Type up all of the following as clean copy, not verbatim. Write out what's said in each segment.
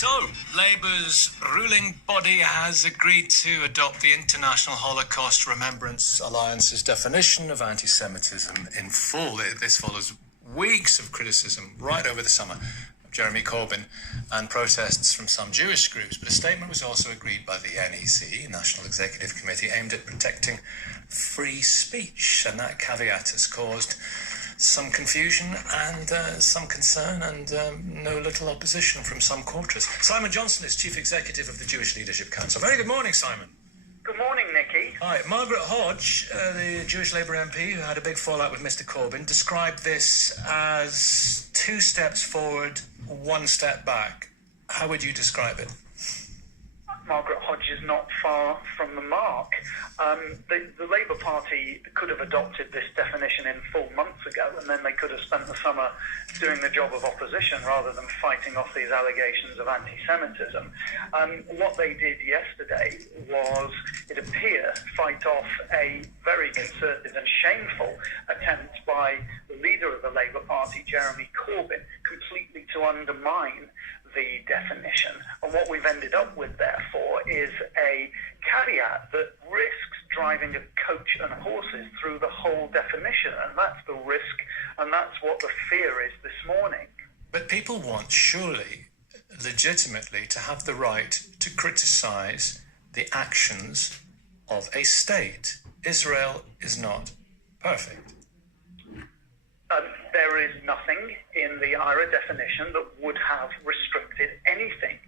So, Labour's ruling body has agreed to adopt the International Holocaust Remembrance Alliance's definition of anti-Semitism in full. This follows weeks of criticism right over the summer of Jeremy Corbyn and protests from some Jewish groups. But a statement was also agreed by the NEC, National Executive Committee, aimed at protecting free speech. And that caveat has caused some confusion and some concern and no little opposition from some quarters. Simon Johnson is Chief Executive of the Jewish Leadership Council. Very good morning, Simon. Good morning, Nicky. Hi. Margaret Hodge, the Jewish Labour MP who had a big fallout with Mr Corbyn, described this as 2 steps forward, 1 step back. How would you describe it? Margaret Hodge is not far from the mark. The Labour Party could have adopted this definition in full months ago, and then they could have spent the summer doing the job of opposition rather than fighting off these allegations of anti-Semitism. What they did yesterday was, it appeared, fight off a very concerted and shameful attempt by the leader of the Labour Party, Jeremy Corbyn, completely to undermine the definition. And what we've ended up with, therefore, is a caveat that risks driving a coach and horses through the whole definition. And that's the risk, and that's what the fear is this morning. But people want, surely, legitimately, to have the right to criticise the actions of a state. Israel is not perfect. There is nothing in the IHRA definition that would have restricted anything.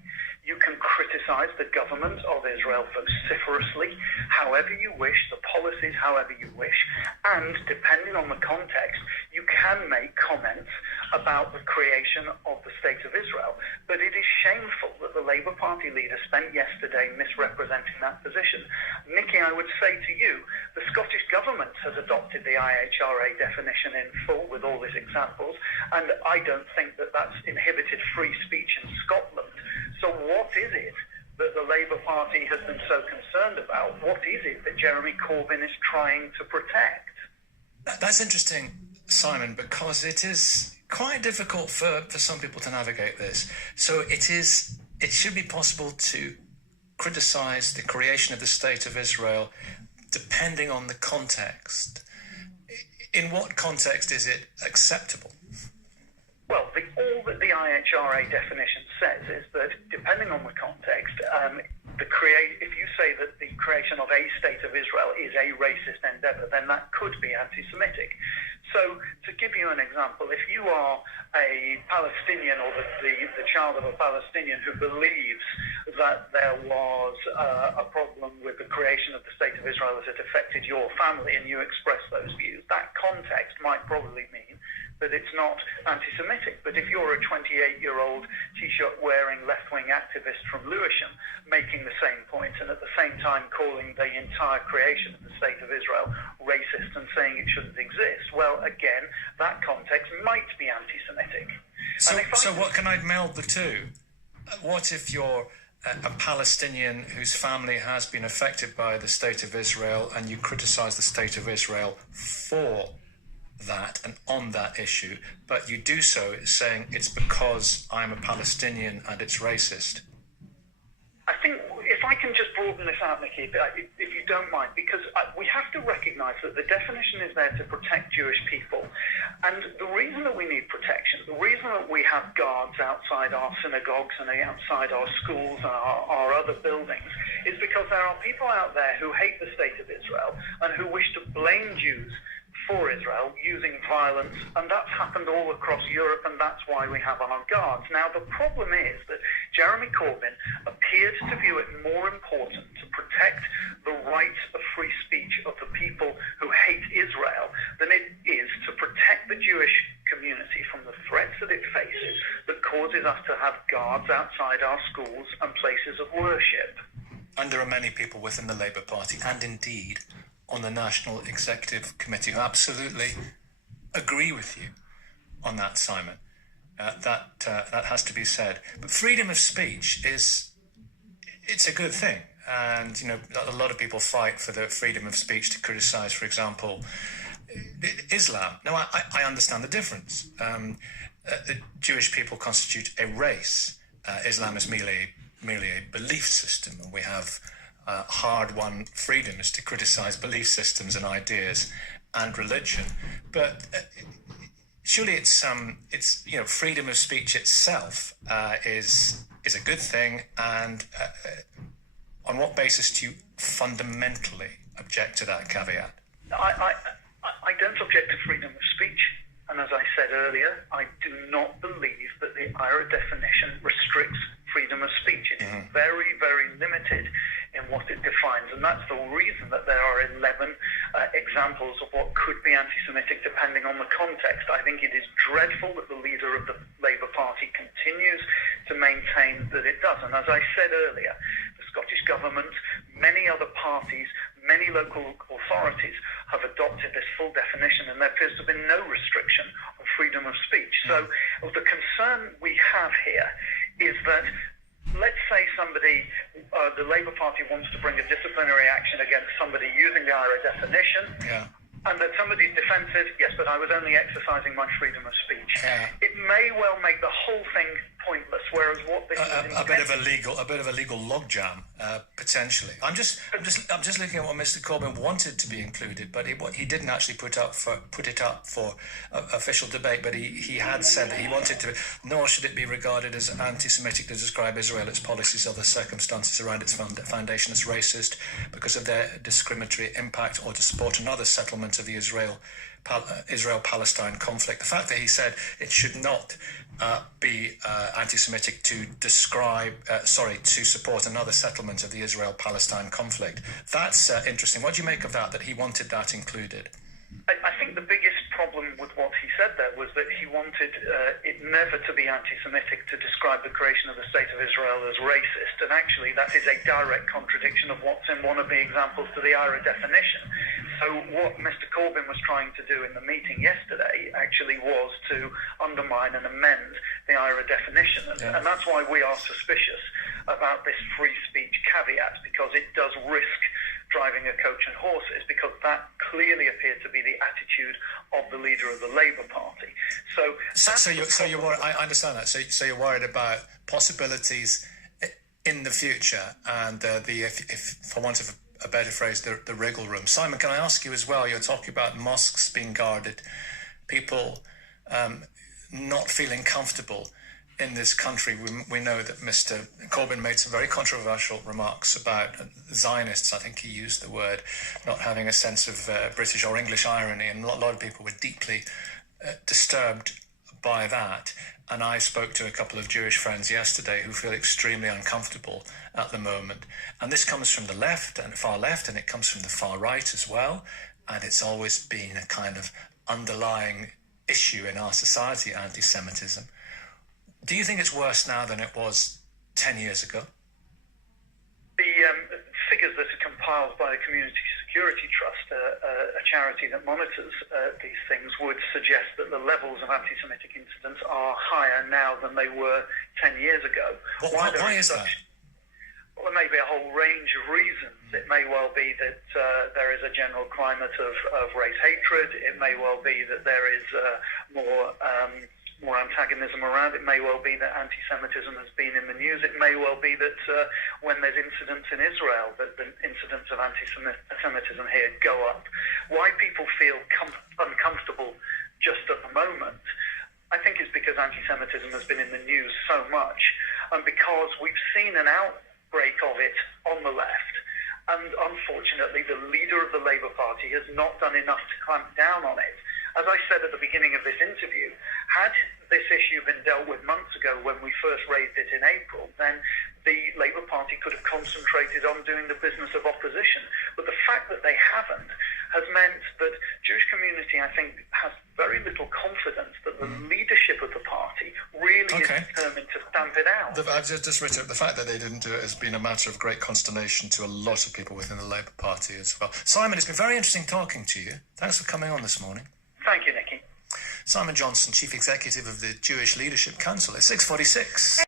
You can criticise the government of Israel vociferously, however you wish, the policies however you wish, and depending on the context, you can make comments about the creation of the State of Israel. But it is shameful that the Labour Party leader spent yesterday misrepresenting that position. Nicky, I would say to you, the Scottish government has adopted the IHRA definition in full with all these examples, and I don't think that that's inhibited free speech in Scotland. So what is it that the Labour Party has been so concerned about? What is it that Jeremy Corbyn is trying to protect? That's interesting, Simon, because it is quite difficult for some people to navigate this. So it should be possible to criticise the creation of the State of Israel depending on the context. In what context is it acceptable? Well, all that the IHRA definition says is that, depending on the context, if you say that the creation of a State of Israel is a racist endeavour, then that could be anti-Semitic. So, to give you an example, if you are a Palestinian or the child of a Palestinian who believes that there was a problem with the creation of the State of Israel as it affected your family, and you express those views, that context might probably mean that it's not anti-Semitic. But if you're a 28-year-old T-shirt-wearing left-wing activist from Lewisham making the same point and at the same time calling the entire creation of the State of Israel racist and saying it shouldn't exist, well, again, that context might be anti-Semitic. So what can I meld the two? What if you're a Palestinian whose family has been affected by the State of Israel and you criticise the State of Israel for that and on that issue, but you do so saying it's because I'm a Palestinian and it's racist? I think if I can just broaden this out, Nicky, if you don't mind, because we have to recognise that the definition is there to protect Jewish people. And the reason that we need protection, the reason that we have guards outside our synagogues and outside our schools and our other buildings is because there are people out there who hate the State of Israel and who wish to blame Jews for Israel using violence, and that's happened all across Europe, and that's why we have our guards. Now, the problem is that Jeremy Corbyn appears to view it more important to protect the rights of free speech of the people who hate Israel than it is to protect the Jewish community from the threats that it faces that causes us to have guards outside our schools and places of worship. And there are many people within the Labour Party, and indeed on the National Executive Committee, who absolutely agree with you on that, Simon. That has to be said. But freedom of speech it's a good thing. And, a lot of people fight for the freedom of speech to criticise, for example, Islam. Now, I understand the difference. The Jewish people constitute a race. Islam is merely a belief system, and we have hard-won freedoms to criticize belief systems and ideas and religion. But surely it's freedom of speech itself is a good thing. And on what basis do you fundamentally object to that caveat? I don't object to freedom of speech. And as I said earlier, I do not believe that the IHRA definition restricts freedom of speech. It is very, very limited in what it defines. And that's the reason that there are 11 examples of what could be anti-Semitic depending on the context. I think it is dreadful that the leader of the Labour Party continues to maintain that it does. And as I said earlier, the Scottish Government, many other parties, many local authorities have adopted this full definition, and there appears to have been no restriction on freedom of speech. So the concern we have here is that, let's say somebody, the Labour Party wants to bring a disciplinary action against somebody using the IHRA definition, and that somebody's defence is, yes, but I was only exercising my freedom of speech. It may well make the whole thing pointless, whereas what this is a bit of a legal logjam potentially. I'm just looking at what Mr. Corbyn wanted to be included, but he didn't actually put it up for official debate. But he had said that he wanted to. Nor should it be regarded as anti-Semitic to describe Israel, its policies, or the circumstances around its foundation as racist because of their discriminatory impact, or to support another settlement of the Israel-Palestine conflict. The fact that he said it should not be anti-Semitic to to support another settlement of the Israel-Palestine conflict. That's interesting. What do you make of that he wanted that included? I think the biggest problem with what he said there was that he wanted it never to be anti-Semitic to describe the creation of the State of Israel as racist. And actually, that is a direct contradiction of what's in one of the examples to the IHRA definition. So what Mr. Corbyn was trying to do in the meeting yesterday actually was to undermine and amend the IHRA definition. And that's why we are suspicious about this free speech caveat, because it does risk driving a coach and horses, because that clearly appeared to be the attitude of the leader of the Labour Party. So you're worried, I understand that. So you're worried about possibilities in the future, and if for want of a better phrase, the wriggle room. Simon, can I ask you as well? You're talking about mosques being guarded, people not feeling comfortable in this country. We know that Mr. Corbyn made some very controversial remarks about Zionists. I think he used the word, not having a sense of British or English irony, and a lot of people were deeply disturbed by that. And I spoke to a couple of Jewish friends yesterday who feel extremely uncomfortable at the moment. And this comes from the left and far left, and it comes from the far right as well. And it's always been a kind of underlying issue in our society, anti-Semitism. Do you think it's worse now than it was 10 years ago? The figures that are compiled by the Community Security Trust, a charity that monitors these things, would suggest that the levels of anti-Semitic incidents are higher now than they were 10 years ago. Why is that? Well, there may be a whole range of reasons. It may well be that there is a general climate of race hatred. It may well be that there is more antagonism around. It may well be that anti-Semitism has been in the news. It may well be that when there's incidents in Israel, that the incidents of anti-Semitism here go up. Why people feel uncomfortable just at the moment, I think, is because anti-Semitism has been in the news so much, and because we've seen an outbreak of it on the left. And unfortunately, the leader of the Labour Party has not done enough to clamp down on it. As I said at the beginning of this interview, had this issue been dealt with months ago when we first raised it in April, then the Labour Party could have concentrated on doing the business of opposition. But the fact that they haven't has meant that Jewish community, I think, has very little confidence that the leadership of the party really is determined to stamp it out. I've just written, the fact that they didn't do it has been a matter of great consternation to a lot of people within the Labour Party as well. Simon, it's been very interesting talking to you. Thanks for coming on this morning. Thank you, Nicky. Simon Johnson, Chief Executive of the Jewish Leadership Council. It's 6:46.